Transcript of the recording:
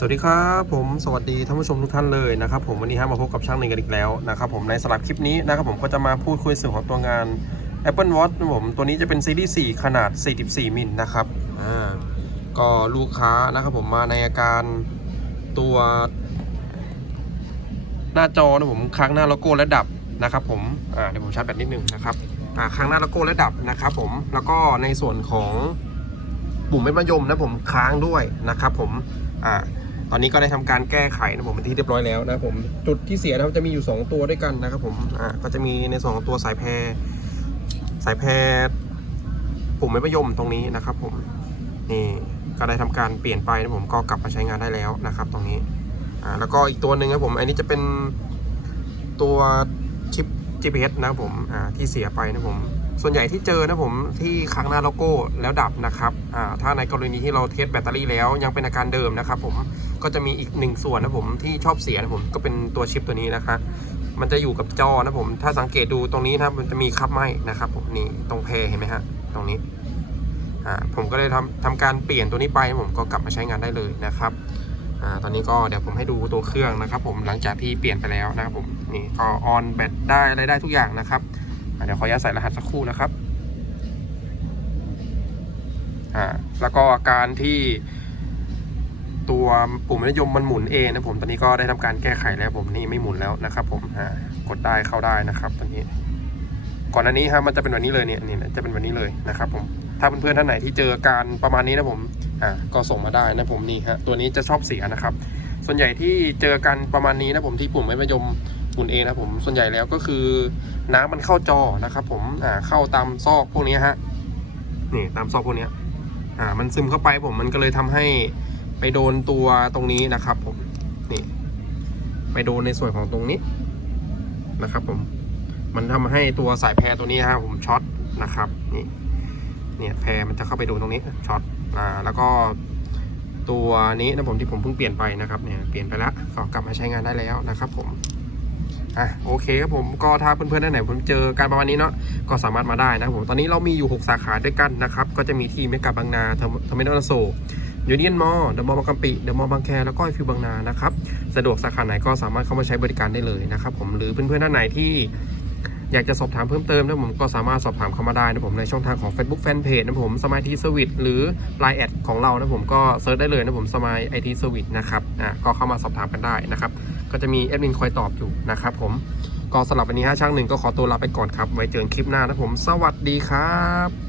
สวัสดีครับผมสวัสดีท่านผู้ชมทุกท่านเลยนะครับผมวันนี้ฮะมาพบกับช่างหนึ่งกันอีกแล้วนะครับผมในสำหรับคลิปนี้นะครับผมก็จะมาพูดคุยส่วนของตัวงาน Apple Watch นะผมตัวนี้จะเป็นซีรีส์ 4 ขนาด 44 มิลนะครับอ่าก็ลูกค้านะครับผมมาในอาการตัว หน้าจอนะผมค้างหน้าโลโก้และดับนะครับผมอ่าเดี๋ยวผมชาร์จแบตนิดนึงนะครับอ่าค้างหน้าโลโก้และดับนะครับผมแล้วก็ในส่วนของปุ่มเม็ดมะยมนะผมค้างด้วยนะครับผมอ่า ตอนนี้ก็ได้ทำการแก้ไขนะผมเป็นที่เรียบร้อยแล้วนะผมจุดที่เสียนะครับจะมีอยู่ 2 ตัวด้วยกันนะครับผมอ่าก็จะมีในส่วนของตัวสายแพรสายแพรปุ่มเม็ดมะยมตรงนี้นะครับ ผมนี่ก็ได้ทำการเปลี่ยนไปนะผมก็กลับมาใช้งานได้แล้วนะครับ ตรงนี้อ่าแล้วก็อีกตัวหนึ่งครับผม อันนี้จะเป็นตัวชิป GPS นะครับผมอ่าที่เสียไปนะผมส่วนใหญ่ที่เจอนะผมที่ค้างหน้าโลโก้แล้วดับนะครับอ่าถ้าในกรณีที่เราเทสแบตเตอรี่แล้วยังเป็นอาการเดิมนะครับผม ก็จะมีอีกหนึ่งส่วนนะผมที่ชอบเสียนะผมก็เป็นตัวชิปตัวนี้นะครับมันจะอยู่กับจอนะผม ถ้าสังเกตดูตรงนี้นะมันจะมีคับไหมนะครับผมนี่ตรงเพเห็นไหมฮะตรงนี้อ่าผมก็เลยทำทำการเปลี่ยนตัวนี้ไปผมก็กลับมาใช้งานได้เลยนะครับอ่าตอนนี้ก็เดี๋ยวผมให้ดูตัวเครื่องนะครับ ผมหลังจากที่เปลี่ยนไปแล้วนะครับผมนี่ก็ออนแบตได้อะไรได้ทุกอย่างนะครับเดี๋ยวขออนุญาตใส่รหัสสักครู่นะครับอ่าแล้วก็อาการที่ ตัวปุ่มนิยมมันหมุนเองนะผมตอนนี้ก็ได้ทำการแก้ไขแล้วผมนี่ไม่หมุนแล้วนะครับ ผมกดได้เข้าได้นะครับตอนนี้ ก่อนอันนี้ครับมันจะเป็นแบบนี้เลยเนี่ยนี่จะเป็นแบบนี้เลยนะครับ ผมถ้าเพื่อนๆท่านไหนที่เจอการประมาณนี้นะผมอ่าก็ส่งมาได้นะผมนี่ฮะตัวนี้จะชอบเสียนะครับ ส่วนใหญ่ที่เจอกันประมาณนี้นะผมที่ปุ่มไม้มะยมปุ่นเองนะผมส่วนใหญ่แล้วก็คือน้ำมันเข้าจอนะครับ ผมอ่าเข้าตามซอกพวกนี้ฮะนี่ตามซอกพวกนี้อ่ามันซึมเข้าไปผมมันก็เลยทำให้ ไปโดนตัวตรงนี้นะครับผมนี่ไปโดนในส่วนของตรงนี้นะครับ ผม มันทำให้ตัวสายแพรตัวนี้ฮะผมช็อตนะครับนี่เนี่ยแพรมันจะเข้าไปโดนตรงนี้ช็อตอ่าแล้วก็ตัวนี้นะผมที่ผมเพิ่งเปลี่ยนไปนะครับเนี่ยเปลี่ยนไปแล้วก็กลับมาใช้งานได้แล้วนะครับผมอะโอเคครับผมก็ถ้าเพื่อนๆท่านไหนผมเจอการประมาณนี้เนาะก็สามารถมาได้นะครับผมตอนนี้เรามีอยู่ 6 สาขาด้วยกันนะครับ ก็จะมีที่เมกาบางนาเทอร์มินอลโซ ยูเนียนมอลเดอะมอลล์บางกะปิเดอะมอลล์บางแคแล้วก็ไอฟิวบางนานะครับสะดวกสาขาไหนก็สามารถเข้ามาใช้บริการได้เลยนะครับผมหรือเพื่อนๆท่านไหนที่อยากจะสอบถามเพิ่มเติมนะผมก็สามารถสอบถามเข้ามาได้นะผมในช่องทางของ Facebook Fanpage นะผมสมายทีสวิตหรือ Line แอดของเรานะผมก็เซิร์ชได้เลยนะผมสมายไอทีสวิตนะครับอะก็เข้ามาสอบถามกันได้นะครับ ก็จะมีแอดมินคอยตอบอยู่นะครับผมก็สำหรับวันนี้ฮะช่างหนึ่งก็ขอตัวลาไปก่อนครับ ไว้เจอกันคลิปหน้านะผม สวัสดีครับ